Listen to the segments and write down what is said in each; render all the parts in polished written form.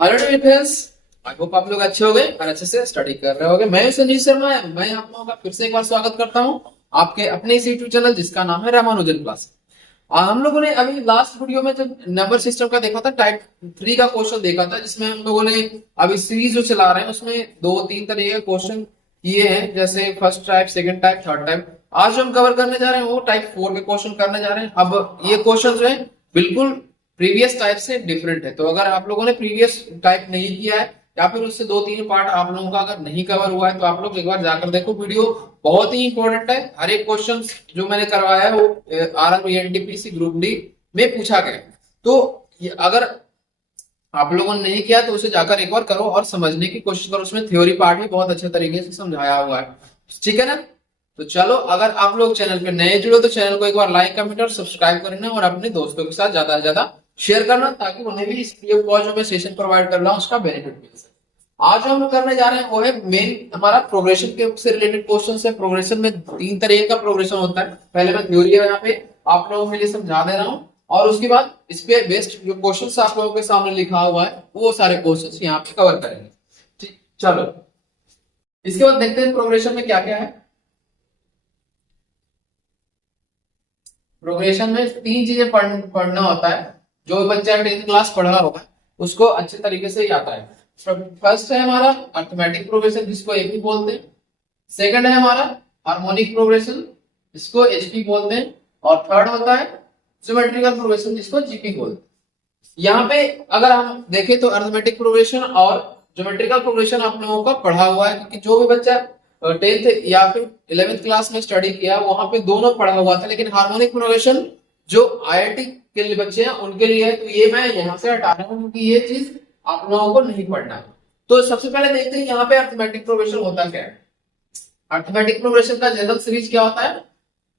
Hello dear friends. I hope आप लोग अच्छे हो गए और अच्छे से स्टडी कर रहे होगे। मैं संजीव शर्मा है। मैं आप लोगों का फिर से एक बार स्वागत करता हूं आपके अपने इस यूट्यूब चैनल जिसका नाम है रामानुजन क्लास। हम लोगों ने अभी लास्ट वीडियो में जब नंबर सिस्टम का देखा था, टाइप 3 का क्वेश्चन देखा था, जिसमें हम लोगों ने अभी सीरीज जो चला रहे हैं उसमें दो तीन तरह के क्वेश्चन किए हैं, जैसे first type, second type, third type. आज जो हम कवर करने जा रहे हैं वो टाइप 4 के क्वेश्चन करने जा रहे हैं। अब ये क्वेश्चन जो है बिल्कुल प्रीवियस टाइप से डिफरेंट है। तो अगर आप लोगों ने प्रीवियस टाइप नहीं किया है या फिर उससे दो तीन पार्ट आप लोगों का अगर नहीं कवर हुआ है तो आप लोग एक बार जाकर देखो, वीडियो बहुत ही इंपॉर्टेंट है। हर एक क्वेश्चन जो मैंने करवाया है वो आरआरबी एनटीपीसी ग्रुप डी में पूछा गया है। तो अगर आप लोगों ने नहीं किया तो उसे जाकर एक बार करो और समझने की कोशिश करो। उसमें थ्योरी पार्ट भी बहुत अच्छे तरीके से समझाया हुआ है, ठीक है ना। तो चलो, अगर आप लोग चैनल पे नए जुड़ो तो चैनल को एक बार लाइक, कमेंट और सब्सक्राइब करना और अपने दोस्तों के साथ ज्यादा से ज्यादा शेयर करना, ताकि उन्हें भी इस पीडीएफ कॉल जो मैं सेशन प्रोवाइड कर रहा हूँ उसका बेनिफिट मिल सके। आज जो हम लोग करने जा रहे हैं वो है मेन हमारा प्रोग्रेशन के से रिलेटेड क्वेश्चन है। प्रोग्रेशन में तीन तरह का प्रोग्रेशन होता है। पहले मैं थ्योरी यहाँ पे आप लोगों के लिए समझा दे रहा हूँ और उसके बाद इस पे बेस्ड जो क्वेश्चन आप लोगों के सामने लिखा हुआ है वो सारे क्वेश्चन यहाँ पे कवर करेंगे। ठीक, चलो इसके बाद देखते हैं प्रोग्रेशन में क्या क्या है। प्रोग्रेशन में तीन चीजें पढ़ना होता है। जो बच्चा 10th क्लास पढ़ रहा होगा उसको अच्छे तरीके से ही आता है। फर्स्ट है हमारा अर्थमेटिक प्रोग्रेशन, जिसको एपी बोलते हैं। सेकंड है हमारा हार्मोनिक प्रोग्रेशन, जिसको एचपी बोलते हैं। और थर्ड होता है ज्योमेट्रिकल प्रोग्रेशन, जिसको जीपी बोलते हैं। यहाँ पे अगर हम देखें तो अर्थमेटिक प्रोग्रेशन और ज्योमेट्रिकल प्रोग्रेशन आप लोगों का पढ़ा हुआ है, क्योंकि जो भी बच्चा 10th या फिर 11th क्लास में स्टडी किया वहां पे दोनों पढ़ा हुआ था। लेकिन हार्मोनिक प्रोग्रेशन जो आईआईटी के लिए बच्चे हैं उनके लिए है, तो ये मैं यहाँ से हटा रहा हूँ क्योंकि ये चीज आप लोगों को नहीं पढ़ना है। तो सबसे पहले देखते हैं यहाँ पे अर्थमेटिक प्रोग्रेशन होता क्या है। अर्थमेटिक प्रोग्रेशन का जनरल सीरीज क्या होता है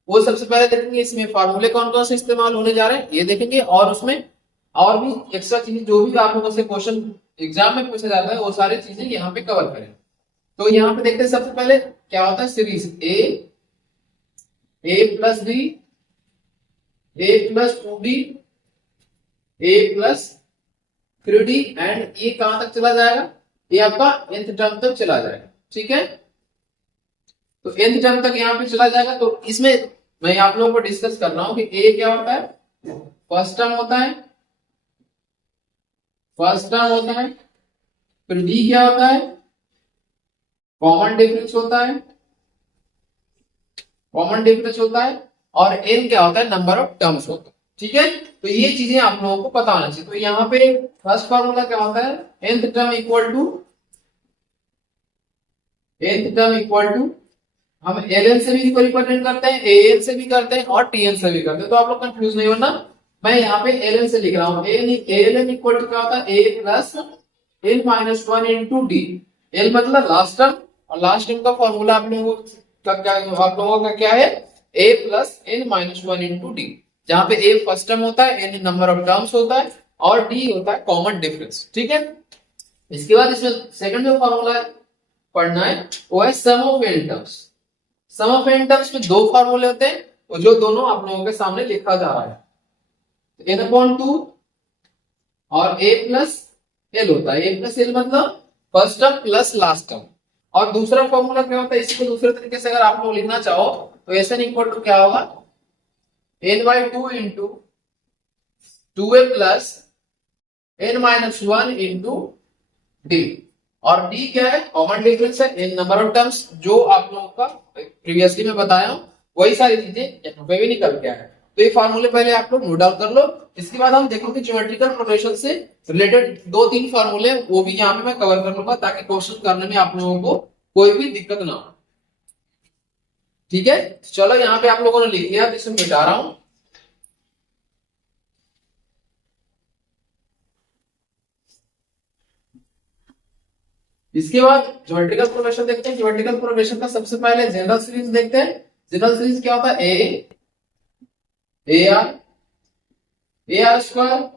वो सबसे पहले देखेंगे। इसमें फार्मूले कौन कौन से इस्तेमाल होने जा रहे हैं ये देखेंगे, और उसमें और भी एक्स्ट्रा चीजें जो भी आप लोगों से क्वेश्चन एग्जाम में पूछा जाता है वो सारी चीजें यहाँ पे कवर करें। तो यहाँ पे देखते हैं सबसे पहले क्या होता है series A plus B, A plus 2d, A plus 3d and ये कहां तक चला जाएगा, ये आपका nth टर्म तक चला जाएगा। ठीक है, तो nth टर्म तक यहाँ पे चला जाएगा। तो इसमें मैं आप लोगों को डिस्कस कर रहा हूं कि ए क्या होता है, फर्स्ट टर्म होता है, फर्स्ट टर्म होता है। फिर डी क्या होता है, कॉमन डिफरेंस होता है, कॉमन डिफरेंस होता है। और एन क्या होता है, नंबर ऑफ टर्म्स होता है। ठीक है, तो ये चीजें आप लोगों को पता होना चाहिए। तो यहाँ पे फर्स्ट फॉर्मूला क्या होता है, nth term equal to, nth term equal to, हम ln से भी इसको रिप्रेजेंट करते हैं, an से भी करते हैं और tn से भी करते हैं। तो आप लोग कंफ्यूज नहीं होना, मैं यहाँ पे ln से लिख रहा हूँ। ln इक्वल टू क्या होता है, a plus n minus 1 into D. L मतलब लास्ट टर्म, और लास्ट टर्म का फॉर्मूला आप लोगों का क्या है, a plus n minus 1 into D, जहां पे a फर्स्ट टर्म होता है, n नंबर ऑफ टर्म्स होता है और d होता है कॉमन डिफरेंस। ठीक है, इसके बाद इसमें सेकंड जो फॉर्मूला पढ़ना है वो है sum of n terms. Sum of n terms में दो फॉर्मूले होते हैं और जो दोनों आप लोगों के सामने लिखा जा रहा है। n अपॉन 2 और a प्लस l होता है। a प्लस l मतलब first term plus last term. और दूसरा फॉर्मूला क्या होता है, इसको दूसरे तरीके से अगर आप लोग लिखना चाहो तो एस एन इक्वल टू क्या होगा, n by 2 into 2a plus n minus 1 into D. और d क्या है, कॉमन डिफरेंस है, n नंबर ऑफ टर्म्स, जो आप लोगों का प्रीवियसली मैं बताया हूं वही सारी चीजें यहाँ पे भी निकल के आया। तो ये फार्मूले पहले आप लोग नोट डाउन कर लो। इसके बाद हम देखेंगे ज्योमेट्रिकल प्रोग्रेशन से रिलेटेड दो तीन फार्मूले, वो भी यहाँ पे मैं कवर कर लूंगा ताकि क्वेश्चन करने में आप लोगों को कोई भी दिक्कत ना हो। ठीक है, चलो यहाँ पे आप लोगों ने लिख लिया तो इसमें मिटा रहा हूं। इसके बाद ज्योमेट्रिकल प्रोग्रेशन देखते हैं। ज्योमेट्रिकल प्रोग्रेशन का सबसे पहले जनरल सीरीज देखते हैं। जनरल सीरीज क्या होता है, A are square,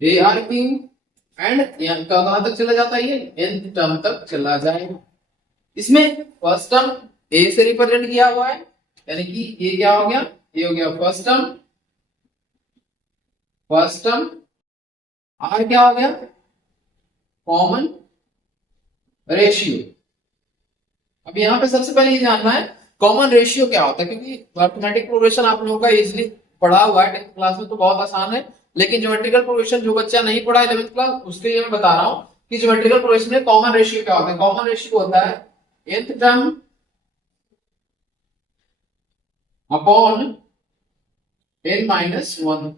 A R cube and कहां तक चला जाता है, ये nth टर्म तक चला जाएगा। इसमें फर्स्ट टर्म ए से रिप्रेजेंट किया हुआ है, यानी कि ये क्या हो गया, ये हो गया first term, first term. R क्या हो गया, कॉमन रेशियो। अब यहाँ पे सबसे पहले ये जानना है कॉमन रेशियो क्या होता है, क्योंकि अरिथमेटिक प्रोग्रेशन आप लोगों का इजिली पढ़ा हुआ है 10th क्लास में तो बहुत आसान है, लेकिन ज्योमेट्रिकल प्रोग्रेशन जो बच्चा नहीं पढ़ा 11th क्लास उसके लिए मैं बता रहा हूँ कि ज्योमेट्रिकल प्रोग्रेशन में कॉमन रेशियो क्या होता है। कॉमन रेशियो होता है nth टर्म अपॉन n-1,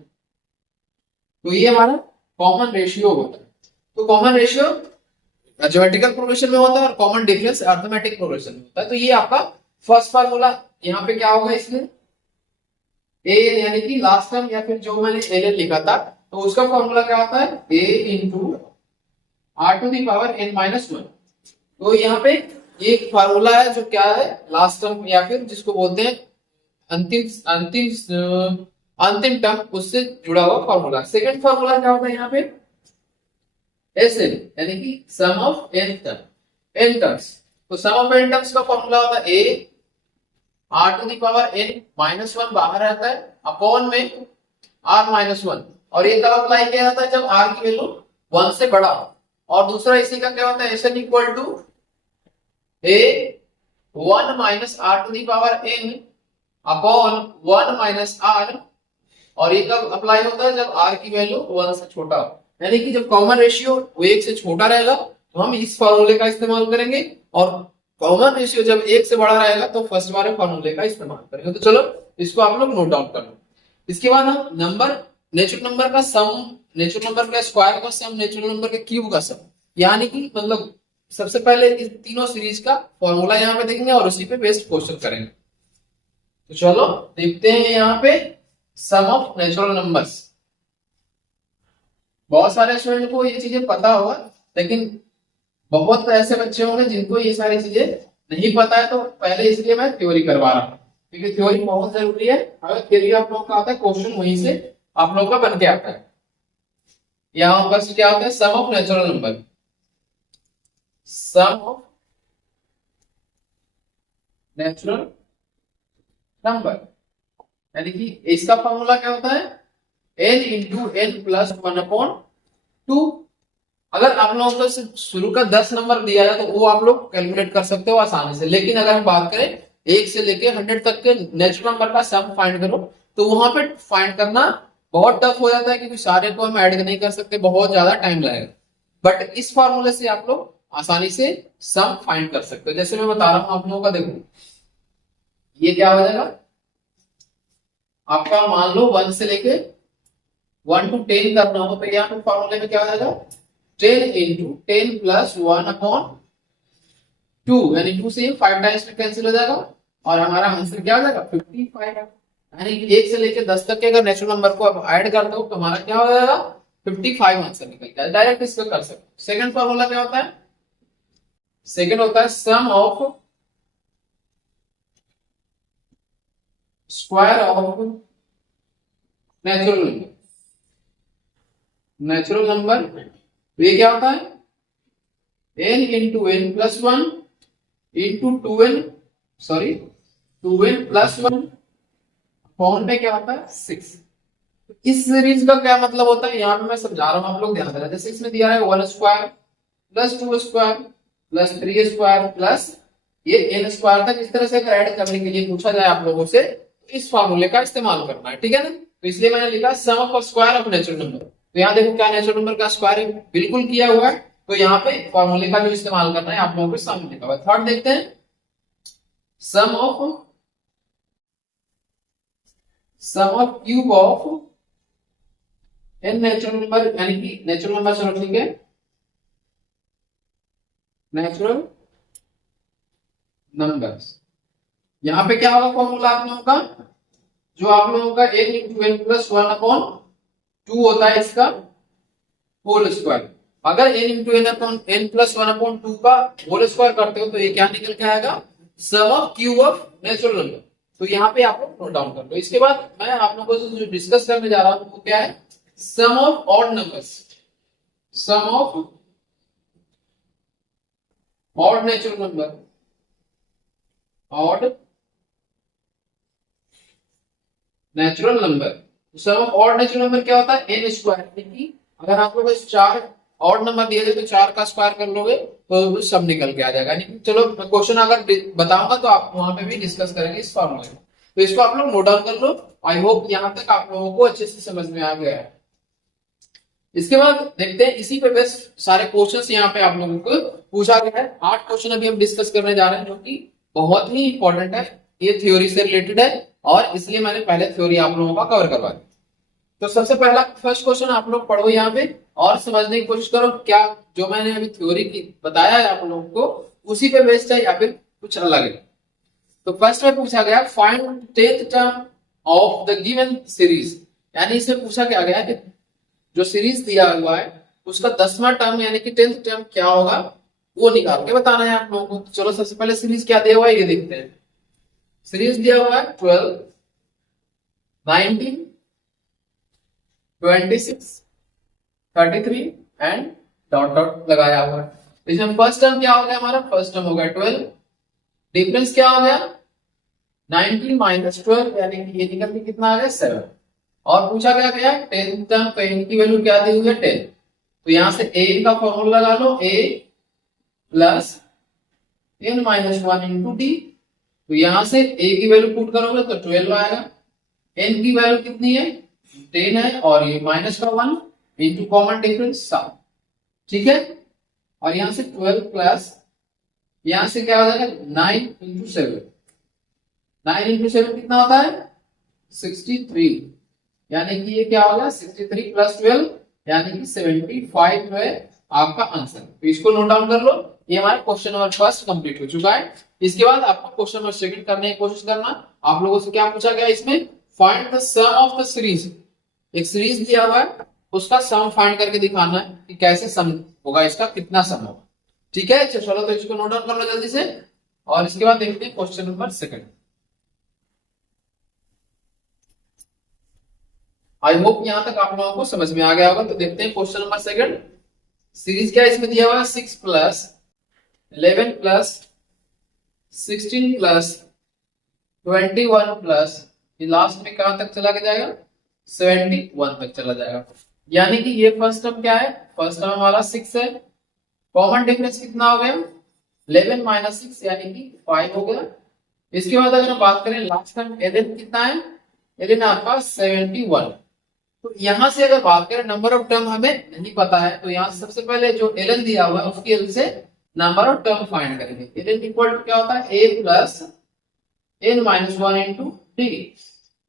तो ये हमारा कॉमन रेशियो होता है। तो कॉमन रेशियो ज्योमेट्रिकल प्रोग्रेशन में होता है और कॉमन डिफरेंस अरिथमेटिक प्रोग्रेशन में होता है। तो ये आपका फर्स्ट फार्मूला यहाँ पे क्या होगा, इसमें ए यानी कि लास्ट टर्म या फिर जो मैंने एल लिखा था तो उसका फॉर्मूला क्या होता है a into r to the power n-1। तो यहाँ पे एक फार्मूला है जो क्या है लास्ट टर्म या फिर जिसको बोलते हैं अंतिम अंतिम अंतिम टर्म, उससे जुड़ा हुआ फॉर्मूला। सेकंड फॉर्मूला क्या होता है यहाँ पे एसएन यानी कि सम ऑफ एन टर्म्स। तो सम ऑफ एन टर्म्स का फॉर्मूला होता है A R to the power n-1 बाहर रहता है अपॉन में r-1, और ये कब अप्लाई किया जाता है जब r की वैल्यू 1 से बड़ा हो। और दूसरा इसी का क्या होता है SN equal to A 1 minus R to the power n upon 1 minus r, और ये कब अप्लाई होता है जब r की वैल्यू 1 से छोटा हो। यानी कि जब कॉमन रेशियो 1 से छोटा रहेगा तो हम इस फॉर्मूले का इस्तेमाल करेंगे, और कॉमन रेशियो जब 1 से बड़ा रहेगा तो फर्स्ट वाले फॉर्मूले का इस्तेमाल करेंगे। तो चलो इसको आप लोग नोट डाउन कर लो। इसके बाद हम नंबर नेचुरल नंबर का सम, नेचुरल नंबर का स्क्वायर का सम, नेचुरल नंबर के क्यूब का सम, यानी कि मतलब सबसे पहले इस तीनों सीरीज का फॉर्मूला यहाँ पे देखेंगे और उसी पे बेस्ड क्वेश्चन करेंगे। तो चलो देखते हैं यहाँ पे सम ऑफ नेचुरल नंबर्स। बहुत सारे स्टूडेंट को ये चीजें पता होगा, लेकिन बहुत ऐसे बच्चे होंगे जिनको ये सारी चीजें नहीं पता है, तो पहले इसलिए मैं थ्योरी करवा रहा हूँ, क्योंकि थ्योरी बहुत जरूरी है। अगर थ्योरी आप लोगों का आता है क्वेश्चन वहीं से आप लोगों का बन के आता है। यहाँ पर क्या होता है sum of natural number, sum of natural number, यानी कि इसका फॉर्मूला क्या होता है n इंटू n प्लस 1/2। अगर आप लोगों को शुरू का 10 नंबर दिया है तो वो आप लोग कैलकुलेट कर सकते हो आसानी से, लेकिन अगर हम बात करें 1 से लेके 100 तक के नेचुरल नंबर का सम फाइंड करो तो वहां पे फाइंड करना बहुत टफ हो जाता है, क्योंकि सारे को हम ऐड नहीं कर सकते, बहुत ज्यादा टाइम लगेगा। बट इस फॉर्मूले से आप लोग आसानी से सम फाइंड कर सकते हो। जैसे मैं बता रहा हूं आप लोगों का, देखो ये क्या हो जाएगा आपका, मान लो 1 से लेके 1 to 10 करना हो तो यहाँ पे फॉर्मूले में क्या हो जाएगा 10 इंटू 10 प्लस 1/2, यानी 2 से 5 टाइम्स में कैंसिल हो जाएगा और हमारा आंसर क्या हो जाएगा 55 है। यानी 1 से लेके 10 तक के अगर नेचुरल नंबर को आप ऐड कर दो तो हमारा क्या हो जाएगा 55 आंसर निकल जाएगा। डायरेक्ट इसको कर सकते। सेकंड फॉर्मूला क्या होता है, सेकंड होता है sum of square of natural number. Natural number ये क्या होता है n into n plus 1 into 2n plus 1 upon पे क्या होता है 6। इस सीरीज का क्या मतलब होता है यहाँ पे मैं समझा रहा हूँ, आप लोग ध्यान देना। जैसे इसमें दिया है 1 square plus 2 square plus 3 square plus ये n स्क्वायर तक, इस तरह से अगर ऐड करने के लिए पूछा जाए आप लोगों से तो इस फॉर्मूले का इस्तेमाल करना है, ठीक है ना। तो इसलिए मैंने लिखा sum of square of natural number. तो यहाँ देखो क्या नेचुरल नंबर का स्क्वायर है, बिल्कुल किया हुआ है, तो यहाँ पे फॉर्मूले का जो इस्तेमाल करना है आप लोगों के सामने लिखा हुआ है। थर्ड देखते हैं sum of cube of n natural number, यानी कि नेचुरल नंबर चलो ठीक है, नेचुरल नंबर्स। यहाँ पे क्या होगा फॉर्मूला आप लोगों का, जो आप लोगों का n इंटू n प्लस 1/2 होता है इसका होल स्क्वायर। अगर n इंटू n प्लस 1/2 का होल स्क्वायर करते हो तो ये क्या निकल के आएगा sum of cube of natural number. तो यहाँ पे आप लोग नोट डाउन कर लो। इसके बाद मैं आप लोगों से जो डिस्कस करने जा रहा हूँ वो क्या है sum of odd numbers, sum of odd natural number, odd natural number. Sum of odd natural number क्या होता है n स्क्वायर, यानी कि अगर आप लोग इस 4 ऑड नंबर दिया जाए तो 4 का स्क्वायर कर लोगे तो सब निकल के आ जाएगा। यानी चलो क्वेश्चन अगर बताऊंगा तो आप वहां पे भी डिस्कस करेंगे इस फॉर्मूले में, तो इसको आप लोग नोट डाउन कर लो। आई होप यहाँ तक आप लोगों को अच्छे से समझ में आ गया है। इसके बाद देखते हैं इसी पे बेस्ट सारे क्वेश्चंस यहाँ पे आप लोगों को पूछा गया है। 8 क्वेश्चन अभी हम डिस्कस करने जा रहे हैं जो कि बहुत ही इंपॉर्टेंट है, ये थ्योरी से रिलेटेड है और इसलिए मैंने पहले थ्योरी आप लोगों का कवर करवा दी। तो सबसे पहला फर्स्ट क्वेश्चन आप लोग पढ़ो यहाँ पे और समझने की कोशिश करो क्या जो मैंने अभी थ्योरी की बताया है आप लोगों को उसी पे बेस्ड है या फिर कुछ अलग है। तो फर्स्ट में पूछा गया find 10th term of the given series, यानी इसमें पूछा क्या गया कि जो सीरीज दिया हुआ है उसका 10वां टर्म यानी कि 10th टर्म क्या होगा वो निकाल के बताना है आप लोगों को। तो चलो सबसे पहले सीरीज क्या दिया हुआ है ये देखते हैं। सीरीज दिया हुआ है 12, 19, 26, 33 एंड डॉट डॉट लगाया हुआ है। इसमें फर्स्ट टर्म क्या हो गया हमारा, फर्स्ट टर्म हो गया 12, डिफरेंस क्या हो गया 19 माइनस 12 यानी कि ये निकल के कितना आ गया 7। और पूछा क्या गया 10th टर्म पे इनकी वैल्यू क्या दी हुई है 10, तो यहां से a का फॉर्मूला लगा लो a plus n minus 1 into D. तो यहां से a की वैल्यू पुट करोगे तो 12 आएगा, n की वैल्यू कितनी है 10 है और ये माइनस का 1 इंटू कॉमन डिफरेंस 7, ठीक है। और यहां से 12 प्लस यहां से क्या हो जाएगा 9 इंटू 7, 9 इंटू 7 कितना होता है 63, यानी कि ये क्या हो गया 63 प्लस 12 यानी कि 75 है आपका आंसर। तो इसको नोट डाउन कर लो, ये हमारा क्वेश्चन नंबर फर्स्ट कंप्लीट हो चुका है। इसके बाद आपको क्वेश्चन नंबर सेकंड करने की कोशिश करना। आप लोगों से क्या पूछा गया इसमें find the sum of the series, एक सीरीज दिया हुआ है उसका सम फाइंड करके दिखाना है कि कैसे सम होगा, इसका कितना सम होगा, ठीक है। चलो तो इसको नोट डाउन कर लो जल्दी से और इसके बाद देखते हैं question number second. I hope यहां तक आप लोगों को समझ में आ गया होगा। तो देखते हैं क्वेश्चन नंबर सेकंड। सीरीज क्या इसमें दिया हुआ है 6 प्लस 11 प्लस 16 प्लस 21 प्लस ये लास्ट में कहां तक चला जाएगा 71 तक चला जाएगा। यानी कि ये फर्स्ट टर्म क्या है, फर्स्ट टर्म हमारा 6 है, कॉमन डिफरेंस कितना हो गया 11 माइनस 6 यानी कि 5 हो गया। इसके बाद अगर हम बात करें लास्ट टर्म 11 कितना है, 11 आपका 71। तो यहां से अगर बात करें नंबर ऑफ टर्म हमें नहीं पता है तो यहां सबसे पहले जो ln दिया हुआ है उसकी हेल्प से नंबर ऑफ टर्म फाइंड करेंगे। ln इक्वल टू क्या होता है a plus n minus 1 into D.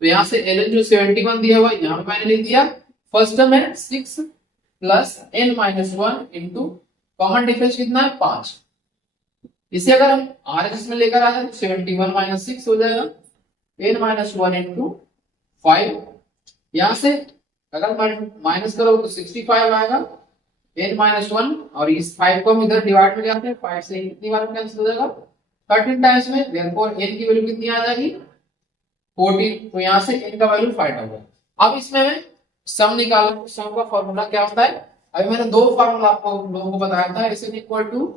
तो यहां से ln जो 71 दिया हुआ है यहां पे मैंने लिख दिया, फर्स्ट टर्म है 6 plus n minus 1 into common difference कितना है 5। इसे अगर हम RHS में लेकर आ जाए तो 71 माइनस 6 हो जाएगा, n माइनस 1 इंटू 5। यहां से अगर माइनस करोगे तो 65 आएगा, n माइनस 1 और इस 5 को हम इधर डिवाइड में जाते हैं 5 से कितनी बार कैंसिल हो जाएगा 13 टाइम्स में, देयरफॉर n की वैल्यू कितनी आ जाएगी 14। तो यहां से n का वैल्यू फाइंड होगा। अब इसमें मैं सम निकालूं, सम का फार्मूला क्या होता है, अभी मैंने दो फार्मूला आपको लोगों को बताया था, इसे equal to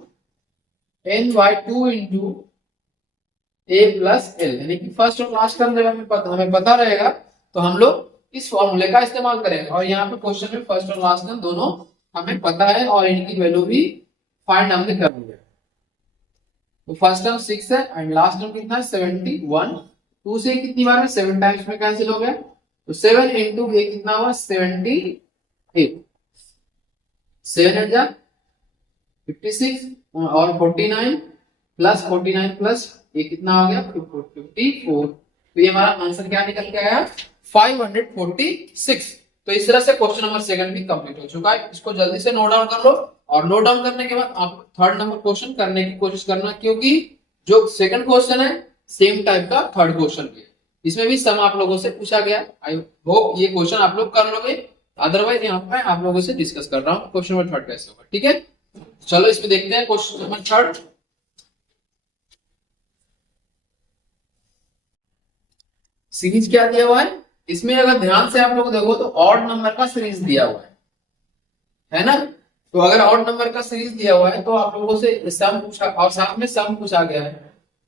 n by 2 into a plus l, यानी कि फर्स्ट और लास्ट टर्म जब हमें पता रहेगा तो हम लोग इस फॉर्मूले का इस्तेमाल करेंगे। और यहाँ पे क्वेश्चन में फर्स्ट और लास्ट टर्म दोनों हमें पता है और इनकी वैल्यू भी फाइंड हमने कर ली है। तो फर्स्ट टर्म 6 है एंड लास्ट टर्म कितना है 71। 2 से कितनी बार है 7 टाइम्स में कैंसिल हो गया, तो 7 इंटू ये कितना हुआ 78, 7 8 जा 56 और 49 प्लस 49 प्लस ये कितना हो गया 54। तो ये हमारा आंसर क्या निकल के आया 546। तो इस तरह से क्वेश्चन नंबर सेकंड भी कंप्लीट हो चुका है। इसको जल्दी से नोट डाउन कर लो और नोट डाउन करने के बाद आप थर्ड नंबर क्वेश्चन करने की कोशिश करना, क्योंकि जो सेकंड क्वेश्चन है सेम टाइप का थर्ड क्वेश्चन भी है, इसमें भी सम आप लोगों से पूछा गया। आई होप ये क्वेश्चन आप लोग कर लोगे, अदरवाइज यहाँ पे आप लोगों से डिस्कस कर रहा हूँ क्वेश्चन नंबर थर्ड कैसे होगा, ठीक है। चलो इसमें देखते हैं क्वेश्चन नंबर थर्ड। सीरीज क्या दिया हुआ है, इसमें अगर ध्यान से आप लोग देखो तो ऑड नंबर का सीरीज दिया हुआ है ना। तो अगर ऑड नंबर का सीरीज दिया हुआ है तो आप लोगों से सम पूछा और साथ में सम पूछा गया है,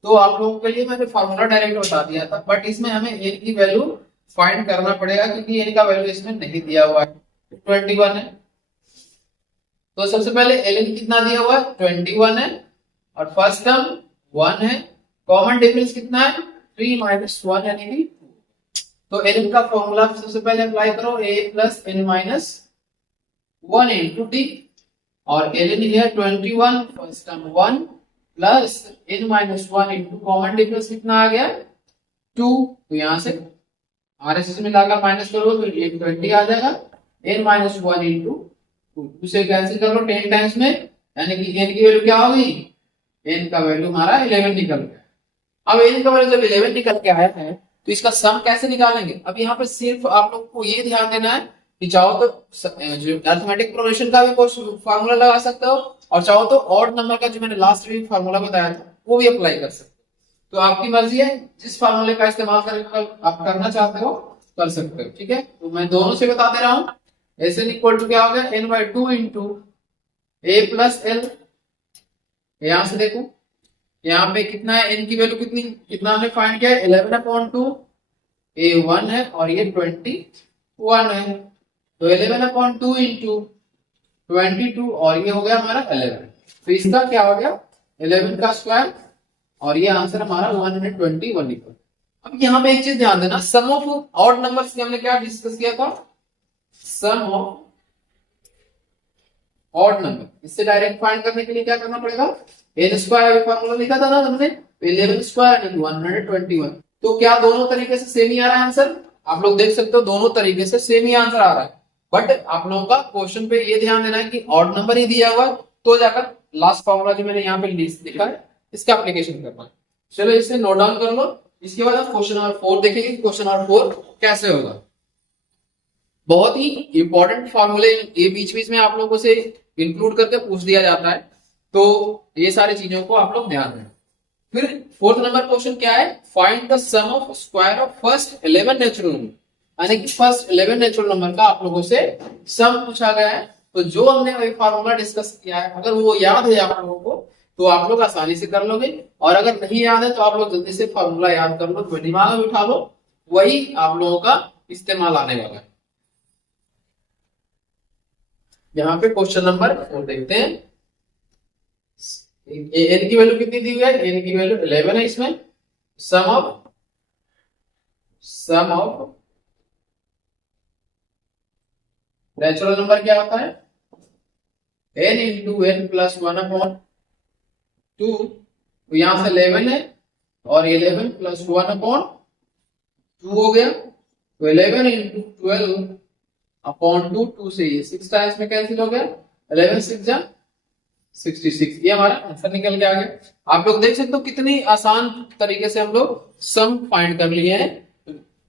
तो आप लोगों के लिए मैंने फॉर्मूला डायरेक्ट बता दिया था, बट इसमें हमें n की वैल्यू फाइंड करना पड़ेगा क्योंकि n का वैल्यू इसमें नहीं दिया हुआ है। 21 है तो सबसे पहले ln कितना दिया हुआ है 21 है और फर्स्ट टर्म 1 है, कॉमन डिफरेंस कितना है 3 माइनस 1 यानी कि 2। तो ln का फॉर्मूला सबसे पहले अप्लाई करो a plus n minus 1 into D, और ln है 21 first term 1 plus n minus 1 into common difference कितना आ गया 2। तो यहाँ से RHS में लाकर माइनस करो तो ये 20 आ जाएगा, n माइनस 1 इंटू 2 उसे कैंसिल कर लो 10 टाइम्स में, यानी कि n की वैल्यू क्या होगी, n का वैल्यू हमारा 11 निकल गया। अब n का वैल्यू जब 11 निकल के आया है तो इसका सम कैसे निकालेंगे। अब यहाँ पे सिर्फ आप लोग को ये ध्यान देना है कि चाहो तो अरिथमेटिक प्रोग्रेशन का भी कोई फार्मूला लगा सकते हो, और चाहो तो ऑड नंबर का जो मैंने लास्ट वीक फार्मूला बताया था वो भी अप्लाई कर सकते हो। तो आपकी मर्जी है, जिस फार्मूले का इस्तेमाल आप करना चाहते हो कर सकते हो। ठीक है, तो मैं दोनों से बता दे रहा हूँ। Sn इक्वल टू क्या हो गया n/2 into a plus L. यहां से देखो यहाँ पे कितना है, n की वैल्यू कितना हमने फाइंड किया है 11/2, a 1 है और ये 21 है। तो 11/2 इंटू 22 और ये हो गया हमारा 11। तो इसका क्या हो गया 11 का स्क्वायर, और ये आंसर हमारा 121 निकल। अब यहाँ पे एक चीज ध्यान देना, सम ऑफ ऑड नंबर्स की हमने क्या डिस्कस किया था, सम ऑफ ऑड नंबर। इससे डायरेक्ट फाइंड करने के लिए क्या करना पड़ेगा, n स्क्वायर फार्मूला लिखा था ना हमने 11 स्क्वायर इंटू 121। तो क्या दोनों तरीके से सेम ही आ रहा है आंसर, आप लोग देख सकते हो दोनों तरीके से सेम ही आंसर आ रहा है। बट आप लोगों का क्वेश्चन पे ये ध्यान देना है कि ऑड नंबर ही दिया हुआ तो जाकर लास्ट फार्मूला जो मैंने यहाँ पे लिखा है इसका एप्लीकेशन करना है। चलो इसे नोट डाउन कर लो, इसके बाद हम क्वेश्चन नंबर 4 देखेंगे। क्वेश्चन नंबर 4 कैसे होगा, बहुत ही इंपॉर्टेंट फार्मूले ये बीच बीच में आप लोगों से इंक्लूड करके पूछ दिया जाता है, तो ये सारी चीजों को आप लोग ध्यान दें। फिर 4th नंबर क्वेश्चन क्या है, find the sum of square of first 11 natural number. यानी कि फर्स्ट 11 नेचुरल नंबर का आप लोगों से सम पूछा गया है। तो जो हमने वही फार्मूला डिस्कस किया है अगर वो याद है आप लोगों को तो आप लोग आसानी से कर लोगे, और अगर नहीं याद है तो आप लोग जल्दी से फार्मूला याद कर लो, तो दिमाग में उठा लो, वही आप लोगों का इस्तेमाल आने वाला है। यहाँ पे क्वेश्चन नंबर 4 देखते हैं। n की वैल्यू कितनी दी हुई है, n की वैल्यू 11 है। इसमें सम ऑफ नेचुरल नंबर क्या होता है, n इंटू n प्लस 1/2। तो यहां से 11 है और 11 प्लस 1/2 हो गया। तो 11 इंटू 12/2, 2 से ये 6 टाइम्स में कैंसिल हो गया, 11 6 जा 66। ये हमारा आंसर निकल के आ गया। आप लोग देख सकते हो कितनी आसान तरीके से हम लोग सम फाइंड कर लिए हैं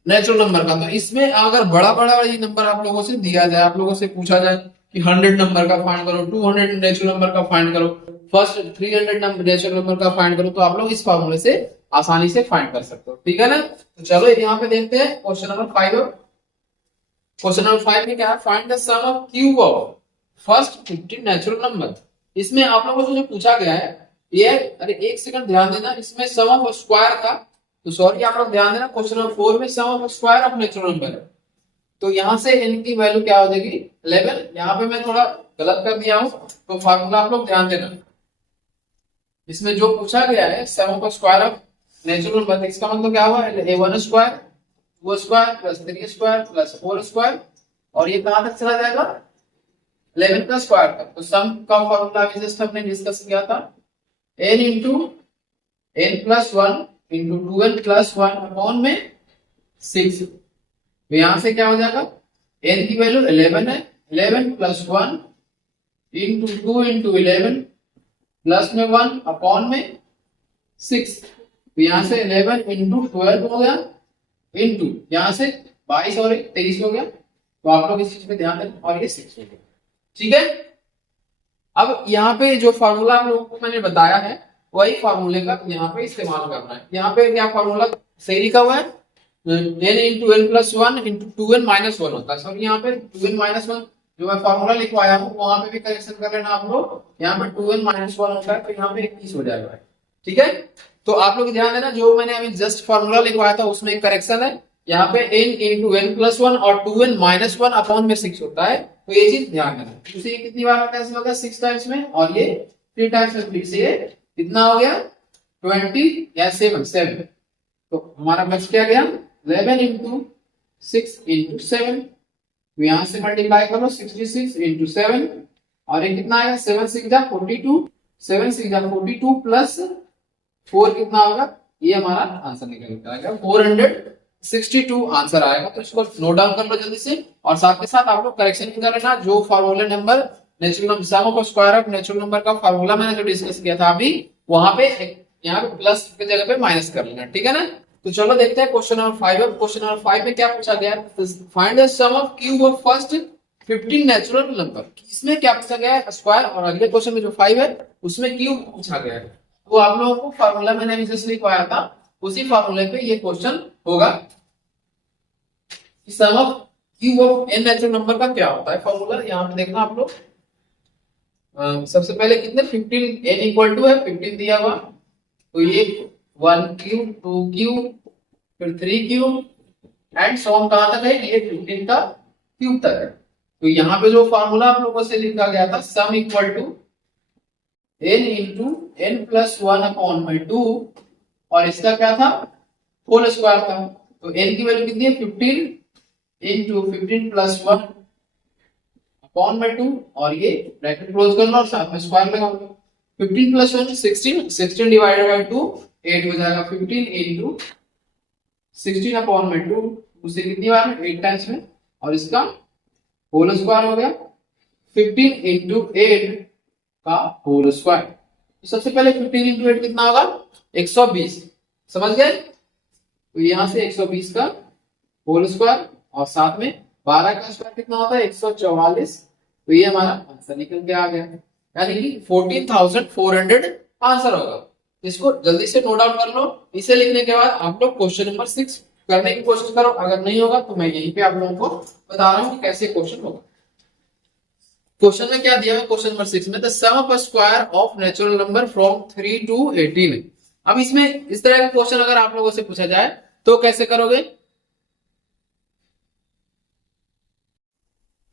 नेचुरल नंबर का। तो इसमें अगर बड़ा बड़ा ये नंबर आप लोगों से दिया जाए, आप लोगों से पूछा जाए कि 100 नंबर का फाइंड करो, 200 नेचुरल नंबर का फाइंड करो, फर्स्ट 300 नंबर नेचुरल नंबर का फाइंड करो, तो आप लोग इस फार्मूले से आसानी से फाइंड कर सकते हो। ठीक है ना, तो चलो यहाँ पे देखते हैं क्वेश्चन नंबर 5। क्वेश्चन नंबर 5 में क्या है, find the sum of cube of first 50 natural number. इसमें आप लोगों से जो पूछा गया है ये, अरे एक सेकंड ध्यान देना, इसमें सम ऑफ स्क्वायर था, तो सॉरी आप लोग ध्यान देना, क्वेश्चन नंबर 4 में sum of square of natural number है। तो यहां से n की वैल्यू क्या हो जाएगी 11। यहाँ पे मैं थोड़ा गलत कर दिया हूं, तो फार्मूला आप लोग ध्यान देना। इसमें जो पूछा गया है sum of square of natural number, इसका मतलब क्या हुआ, a1 square 2 square plus 3 square plus 4 square, और ये कहां तक चला जाएगा 11 का स्क्वायर तक। तो सम का फॉर्मूला अभी जस्ट हमने डिस्कस किया था, n into n plus 1 into 2n plus 1 upon में 6। तो यहां से क्या हो जाएगा, n की वैल्यू 11 है, 11 प्लस 1 इंटू 2 इंटू 11 प्लस में 1 अपॉन में 6। तो यहां से 11 इंटू 12 हो गया, इंटू यहां से 22 और 23 हो गया। तो आप लोग इस चीज पे ध्यान दें, और ये 6 हो गया। ठीक है, अब यहाँ पे जो फार्मूला आप लोगों को मैंने बताया है वही फार्मूले का यहाँ पे इस्तेमाल करना है। यहाँ पे क्या फार्मूला सही लिखा हुआ है, n into n plus 1 into 2n minus 1 होता है। सॉरी यहाँ पे 2n माइनस 1 जो मैं फार्मूला लिखवाया हूँ वहां पे भी करेक्शन कर लेना आप लोग। यहाँ पे 2n माइनस 1 होता है, तो यहाँ पे 21 हो जाएगा। ठीक है, तो आप लोग ध्यान देना, जो मैंने अभी जस्ट फार्मूला लिखवाया था उसमें करेक्शन है। यहाँ पे n इंटू n प्लस 1 और 2n माइनस 1 अपॉन में 6 होता है, तो ये चीज ध्यान रखना। तो ये कितनी बार कैंसिल हो गया 6 टाइम्स में, और ये 3 टाइम्स में, फिर से ये कितना हो गया 20 या 7। तो हमारा बच क्या गया 11 इंटू 6 इंटू 7। तो यहां से मल्टीप्लाई करो 66 इंटू 7, और ये कितना आएगा 7 6 जा 42, 7 6 जा 42 प्लस 4 कितना होगा, ये हमारा आंसर निकल के आएगा 462 आंसर आएगा। तो इसको नोट डाउन कर लो जल्दी से, और साथ के साथ आप लोग करेक्शन भी कर लेना। जो formula number natural number sum of square of natural number का फार्मूला मैंने जो डिस्कस किया था अभी, वहां पे यहाँ पे प्लस की जगह पे माइनस कर लेना, ठीक है ना। तो चलो देखते हैं क्वेश्चन नंबर 5। अब क्वेश्चन नंबर 5 में क्या पूछा गया, find the sum of cube of first 15 natural number. इसमें क्या पूछा गया है स्क्वायर, और अगले क्वेश्चन में जो 5 है उसमें क्यूब पूछा गया है। तो आप लोगों को फार्मूला मैंने अभी जस्ट लिखवाया था, उसी फार्मूले पे ये क्वेश्चन होगा। Sum of cube of n natural number का क्या होता है फार्मूला, यहाँ पे देखना आप लोग। सबसे पहले कितने 15 n इक्वल टू है 15 दिया हुआ, तो ये 1 क्यूब 2 क्यूब फिर 3 क्यूब एंड सो ऑन कहां तक है, ये 15 का क्यूब तक है। तो यहाँ पे जो फार्मूला आप लोगों से लिखा गया था sum equal to n into n plus 1 upon में 2, और इसका क्या था होल स्क्वायर था। तो n की वैल्यू कितनी है 15 इंटू 15 प्लस 1 अपॉन में 2, और ये ब्रैकेट क्लोज कर लो और साथ में स्क्वायर लगा लो। 15 प्लस 1 16, 16 डिवाइडेड बाय 2 8 हो जाएगा 15 इंटू 16 अपॉन में 2, उसे कितनी बार में 8 टाइम्स में, और इसका होल स्क्वायर हो गया 15 इंटू 8 का होल स्क्वायर। तो सबसे पहले 15 इंटू 8 कितना होगा 120, समझ गए। तो यहां से 120 का होल स्क्वायर और साथ में 12 का स्क्वायर कितना होता है 144। तो ये हमारा आंसर निकल के आ गया, यानी कि 14,400 आंसर होगा। इसको जल्दी से नोट डाउन कर लो। इसे लिखने के बाद आप लोग क्वेश्चन नंबर 6 करने की कोशिश करो, अगर नहीं होगा तो मैं यहीं पे आप लोगों को बता रहा हूं कि कैसे क्वेश्चन होगा। क्वेश्चन में क्या दिया है क्वेश्चन नंबर 6 में, the sum of a square of natural number from 3 to 18। अब इसमें इस तरह का क्वेश्चन अगर आप लोगों से पूछा जाए तो कैसे करोगे,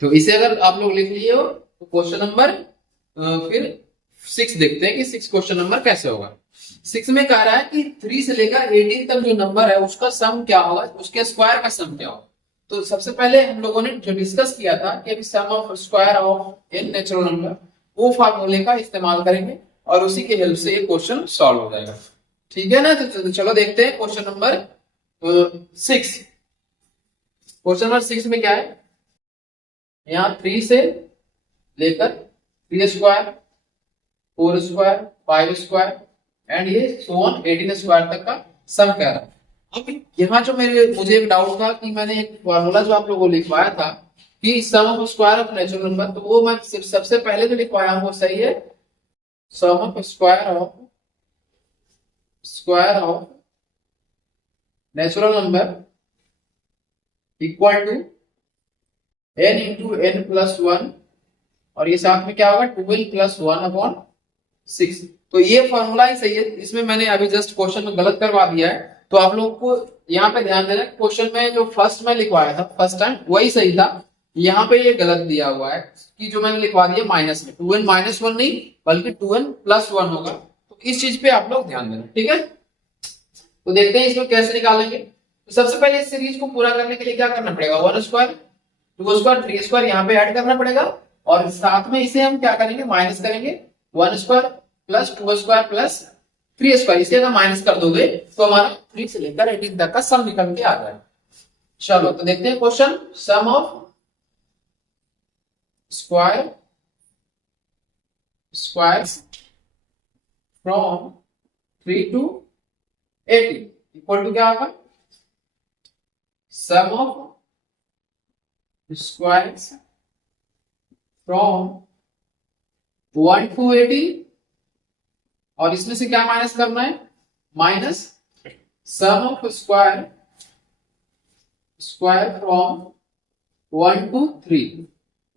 तो इसे अगर आप लोग लिख लिए हो तो क्वेश्चन नंबर फिर 6 देखते हैं कि 6 क्वेश्चन नंबर कैसे होगा। 6 में कह रहा है कि 3 से लेकर 18 तक जो नंबर है उसका सम क्या होगा, उसके स्क्वायर का सम क्या होगा। तो सबसे पहले हम लोगों ने जो डिस्कस किया था कि अभी sum of square of n natural number, वो फार्मूले का इस्तेमाल करेंगे और उसी की हेल्प से ये क्वेश्चन सॉल्व हो जाएगा, ठीक है ना। तो चलो देखते हैं क्वेश्चन नंबर 6। क्वेश्चन नंबर 6 में क्या है, यहाँ 3 से लेकर 3 स्क्वायर 4 स्क्वायर 5 स्क्वायर एंड ये सो ऑन 18 स्क्वायर तक का सम कह रहा है। अब यहाँ जो मुझे एक डाउट था कि मैंने एक फॉर्मूला जो आप लोगों को लिखवाया था कि sum of square of natural number, तो वो मैं सबसे पहले जो लिखवाया हूँ वो सही है। Sum of square of natural number equal to n into n plus 1, और ये साथ में क्या होगा 12 प्लस 1 अपॉन 6। तो ये फॉर्मूला ही सही है। इसमें मैंने अभी जस्ट क्वेश्चन में गलत करवा दिया है, तो आप लोगों को यहाँ पे ध्यान देना, क्वेश्चन में जो फर्स्ट में लिखवाया था फर्स्ट टाइम वही सही था। यहाँ पे ये गलत दिया हुआ है कि जो मैंने लिखवा दिया माइनस में 2n माइनस 1 नहीं बल्कि 2n प्लस 1 होगा। तो इस चीज पे आप लोग ध्यान देना, ठीक है। तो देखते हैं इसको कैसे निकालेंगे। तो सबसे पहले इस सीरीज को पूरा करने के लिए क्या करना पड़ेगा, 1 स्क्वायर 2 स्क्वायर 3 स्क्वायर यहाँ पे ऐड करना पड़ेगा, और साथ में इसे हम क्या करेंगे माइनस करेंगे। 1 square plus 2 square plus 3 square, इसे अगर माइनस कर दोगे तो हमारा 3 से लेकर 18 तक का सम निकल के आ जाएगा। चलो तो देखते हैं question, sum of squares from 3 to 18 equal to क्या होगा, sum of squares from 1 to 18, और इसमें से क्या माइनस करना है, minus sum of square from 1 to 3,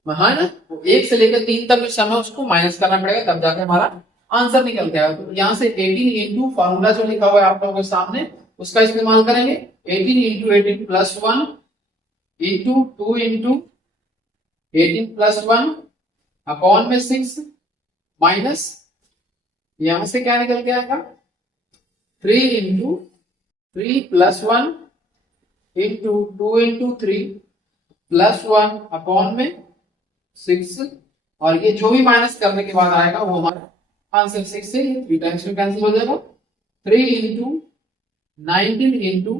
है ना। तो 1 से लेकर 3 तक जो सम है उसको माइनस करना पड़ेगा, तब जाके हमारा आंसर निकल के आएगा। तो यहाँ से 18 इंटू फॉर्मूला जो लिखा हुआ है आप लोगों के सामने उसका इस्तेमाल करेंगे। 18 into 18 plus 1 into 2 into 18 plus 1 upon में 6 माइनस यहां से क्या निकल के आएगा 3 into 3 plus 1 into 2 into 3 plus 1 upon में 6 और ये जो भी माइनस करने के बाद आएगा वो हमारा आंसर 6 से 3 टाइम्स में कैंसिल हो जाएगा 3 इंटू 19 इंटू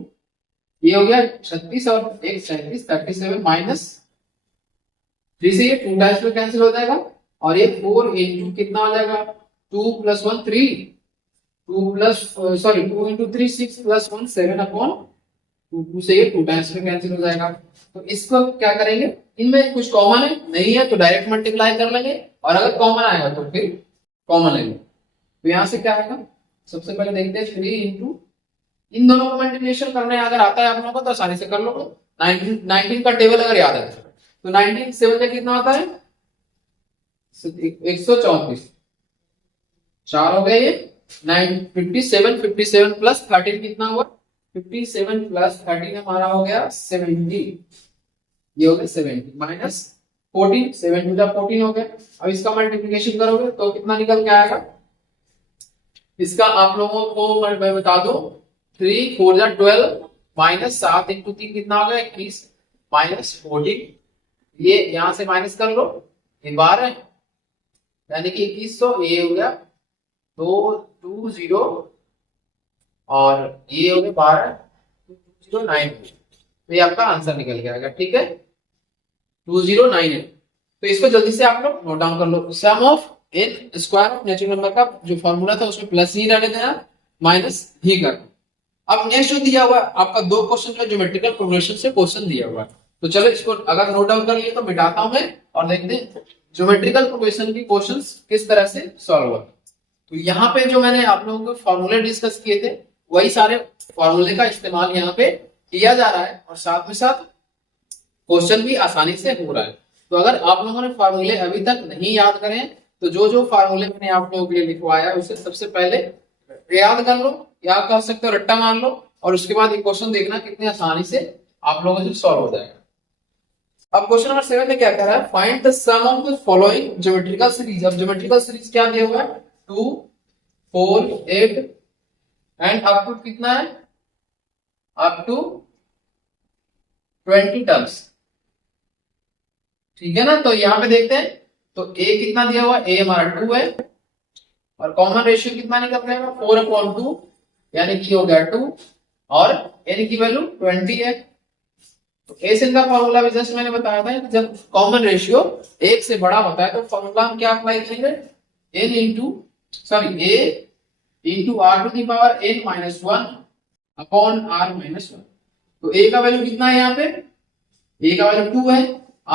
ये हो गया 36 और 1 37 37 माइनस 3 से ये 2 टाइम्स में कैंसिल हो जाएगा और ये 4 इंटू कितना हो जाएगा 2 plus 1 3 2 plus sorry 2 into 3 6 plus 1 7 upon 2 से ये 2 टाइम्स में कैंसिल हो जाएगा। तो इसको क्या करेंगे इनमें कुछ कॉमन है नहीं है तो डायरेक्ट मल्टीप्लाई कर लेंगे और अगर कॉमन आएगा तो फिर कॉमन लेंगे। तो यहां से क्या आएगा सबसे पहले देखते हैं 3 इंटू इन दोनों को मल्टीप्लिकेशन करने अगर आता है आप लोगों को तो आसानी से कर लो 19 का टेबल अगर याद है तो 19 7 का कितना होता है 134 4 हो गए ये 57 प्लस 13 कितना हुआ 57 प्लस 13 हमारा हो गया 70 ये हो गया 70 माइनस 14 7 टू 14 हो गया। अब इसका मल्टीप्लिकेशन करोगे तो कितना निकल के आएगा इसका आप लोगों को मैं बता दूं 3 4 12 माइनस 7 इंटू 3 कितना हो गया 21 माइनस 14 ये यहां से माइनस कर लो ये 12 यानी कि 2100 ये हो गया 220 और ये हो गया 12 2098 तो ये आपका आंसर निकल के आएगा ठीक है 2098। तो इसको जल्दी से आप लोग नोट डाउन कर लो sum of n square of natural number का जो फॉर्मूला था उसमें प्लस ही रहने देना माइनस ही कर। अब नेक्स्ट जो दिया हुआ है आपका 2 क्वेश्चन का ज्योमेट्रिकल प्रोग्रेशन से क्वेश्चन दिया हुआ है तो चलो इसको अगर नोट डाउन कर लिए तो मिटाता हूं मैं और देखते हैं ज्योमेट्रिकल प्रोग्रेशन की क्वेश्चंस किस तरह से सॉल्व हुआ। तो यहाँ पे जो मैंने आप लोगों को फॉर्मूले डिस्कस किए थे वही सारे फॉर्मूले का इस्तेमाल यहाँ पे किया जा रहा है और साथ में साथ क्वेश्चन भी आसानी से हो रहा है। तो अगर आप लोगों ने फॉर्मूले अभी तक नहीं याद करें तो जो जो फॉर्मूले मैंने आप लोगों के लिए लिखवाया उसे सबसे पहले याद कर लो या कर सकते हो रट्टा मान लो और उसके बाद ये क्वेश्चन देखना कितनी आसानी से आप लोगों से सॉल्व हो जाएगा। अब क्वेश्चन नंबर 7 में क्या कह रहा है find the sum of the following geometrical series. अब ज्योमेट्रिकल सीरीज क्या दिया हुआ है 2 4 8 एंड अप टू कितना है अप टू 20 टर्म्स ठीक है ना। तो यहां पे देखते हैं तो a कितना दिया हुआ a हमारा 2 है और कॉमन रेशियो कितना निकल रहा है 4/2 यानी कि हो गया 2 और n की वैल्यू 20 है। तो एसन का फॉर्मूला भी जस्ट मैंने बताया था जब कॉमन रेशियो 1 से बड़ा होता है तो फॉर्मूला हम क्या अप्लाई करेंगे n into sorry a into r to the power n minus 1 upon r minus 1। तो a का वैल्यू कितना है यहाँ पे a का वैल्यू 2 है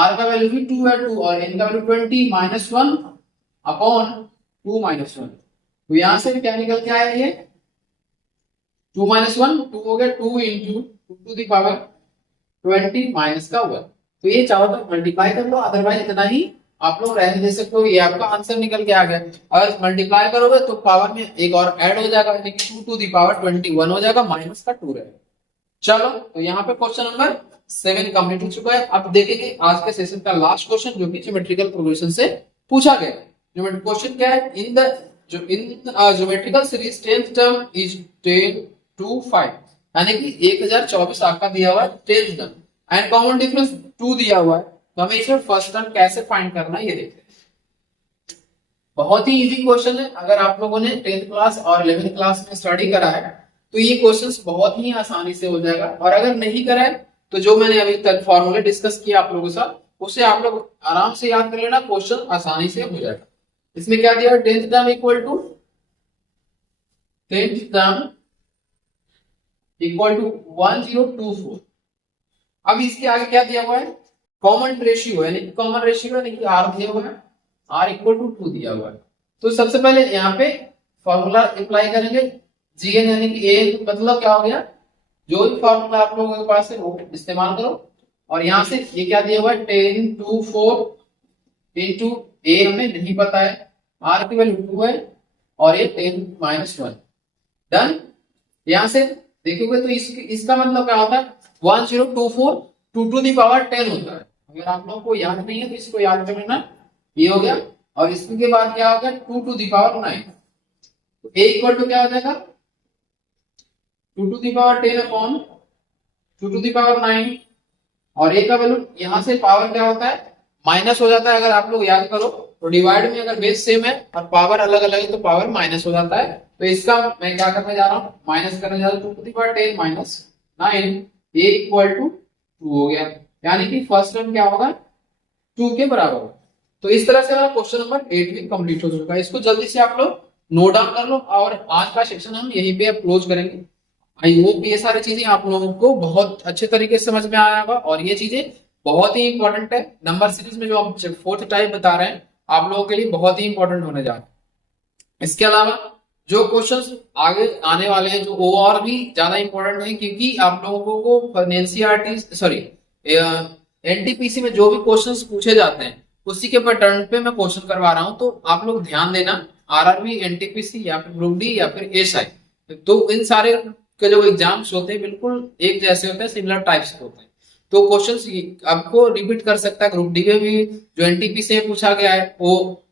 r का वैल्यू भी 2 है 2 और n का वैल्यू 20 माइनस 1 अपॉन 2 माइनस 1। तो यहां से क्या निकल के आया ये 2 माइनस 1 2 हो गया 2 into 2 to the power 20 minus का 1। तो ये चाहो तो मल्टीप्लाई कर लो अदरवाइज इतना ही आप लोग रहने दे सकते हो ये आपका आंसर निकल के आ गया। अगर मल्टीप्लाई करोगे तो पावर में एक और ऐड हो जाएगा यानी कि 2 टू द पावर 21 हो जाएगा माइनस का 2 रहेगा। चलो तो यहाँ पे क्वेश्चन नंबर 7 कंप्लीट हो चुका है। अब देखेंगे आज के सेशन का लास्ट क्वेश्चन जो कि ज्योमेट्रिकल प्रोग्रेशन से पूछा गया। ज्योमेट्रिक क्वेश्चन क्या है in geometrical series 10th term is 10 to 5 यानी कि 1024 आपका दिया हुआ है 10th term and common difference 2 दिया हुआ है। तो हमें इसमें फर्स्ट टर्म कैसे फाइंड करना है ये देखते हैं। बहुत ही इजी क्वेश्चन है अगर आप लोगों ने 10th क्लास और 11th क्लास में स्टडी करा है तो ये क्वेश्चंस बहुत ही आसानी से हो जाएगा और अगर नहीं करा है तो जो मैंने अभी तक फॉर्मूले डिस्कस किया आप लोगों के साथ उसे आप लोग आराम से याद कर लेना क्वेश्चन आसानी से हो जाएगा। इसमें क्या दिया है 10th term equal to 10th term equal to 1024। अब इसके आगे क्या दिया हुआ है कॉमन रेशियो यानी कि कॉमन रेशियो यानी कि r दिया हुआ है r इक्वल टू 2 दिया हुआ है। तो सबसे पहले यहाँ पे फॉर्मूला अप्लाई करेंगे gn यानी कि a मतलब क्या हो गया जो भी फॉर्मूला आप लोगों के पास है वो इस्तेमाल करो और यहाँ से ये क्या दिया हुआ है 10 to 4 इंटू a हमें नहीं पता है r की वैल्यू 2 है और ये 10 माइनस 1 डन। यहाँ से देखोगे तो इसका मतलब क्या होता है 1024 2 टू दी पावर 10 होता है अगर आप लोगों को याद नहीं है तो इसको याद कर लेना। ये हो गया, और इसके बाद क्या होगा, 2 टू द पावर 9। तो a इक्वल टू क्या हो जाएगा, 2 to the power 10 upon 2 to the power 9। और a का वैल्यू यहां से पावर क्या होता है, माइनस हो जाता है। अगर आप लोग याद करो तो डिवाइड में अगर बेस सेम है और पावर अलग अलग है तो पावर माइनस हो जाता है। तो इसका मैं क्या करने जा रहा हूँ, माइनस करने जा रहा हूँ। 2 to the power 10 minus 9 a equal to 2 हो गया, यानी कि फर्स्ट टर्म क्या होगा, 2 के बराबर होगा। तो इस तरह से हमारा क्वेश्चन नंबर 8 भी कंप्लीट हो चुका है। इसको जल्दी से आप लोग नोट डाउन कर लो, और आज का सेक्शन हम यहीं पे क्लोज करेंगे। आई होप ये सारी चीजें आप लोगों को बहुत अच्छे तरीके से समझ में आया होगा, और ये चीजें बहुत ही इंपॉर्टेंट है। नंबर सीरीज में जो हम 4th टाइप बता रहे हैं आप लोगों के लिए बहुत ही इंपॉर्टेंट होने जा रहे हैं। इसके अलावा जो क्वेश्चंस आगे आने वाले हैं जो वो और भी ज्यादा इंपॉर्टेंट है, क्योंकि आप लोगों को एनसीईआरटी सॉरी एनटीपीसी में जो भी क्वेश्चंस पूछे जाते हैं उसी के पैटर्न पे मैं क्वेश्चन करवा रहा हूं। तो आप लोग ध्यान देना, आरआरबी, एनटीपीसी या फिर ग्रुप डी या फिर एसआई, तो इन सारे के जो एग्जाम्स होते हैं बिल्कुल एक जैसे होते हैं, सिमिलर टाइप्स के होते हैं। तो क्वेश्चंस आपको रिपीट कर सकता है। ग्रुप डी में भी जो एनटीपीसी में पूछा गया है वो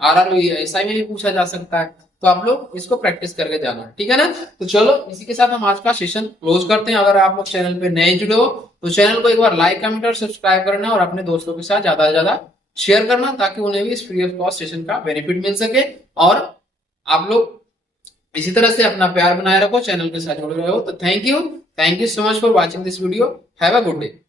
आरआरबी एसआई में भी पूछा जा सकता है। तो आप लोग इसको प्रैक्टिस करके जाना, ठीक है ना। तो चलो इसी के साथ हम आज का सेशन क्लोज करते हैं। अगर आप लोग चैनल पे नए जुड़े हो तो चैनल को एक बार लाइक, कमेंट और सब्सक्राइब करना, और अपने दोस्तों के साथ ज्यादा से ज्यादा शेयर करना, ताकि उन्हें भी इस फ्री ऑफ कॉस्ट सेशन का बेनिफिट मिल सके। और आप लोग इसी तरह से अपना प्यार बनाए रखो, चैनल के साथ जुड़े रहो। तो thank you so much for watching this video. Have a good day.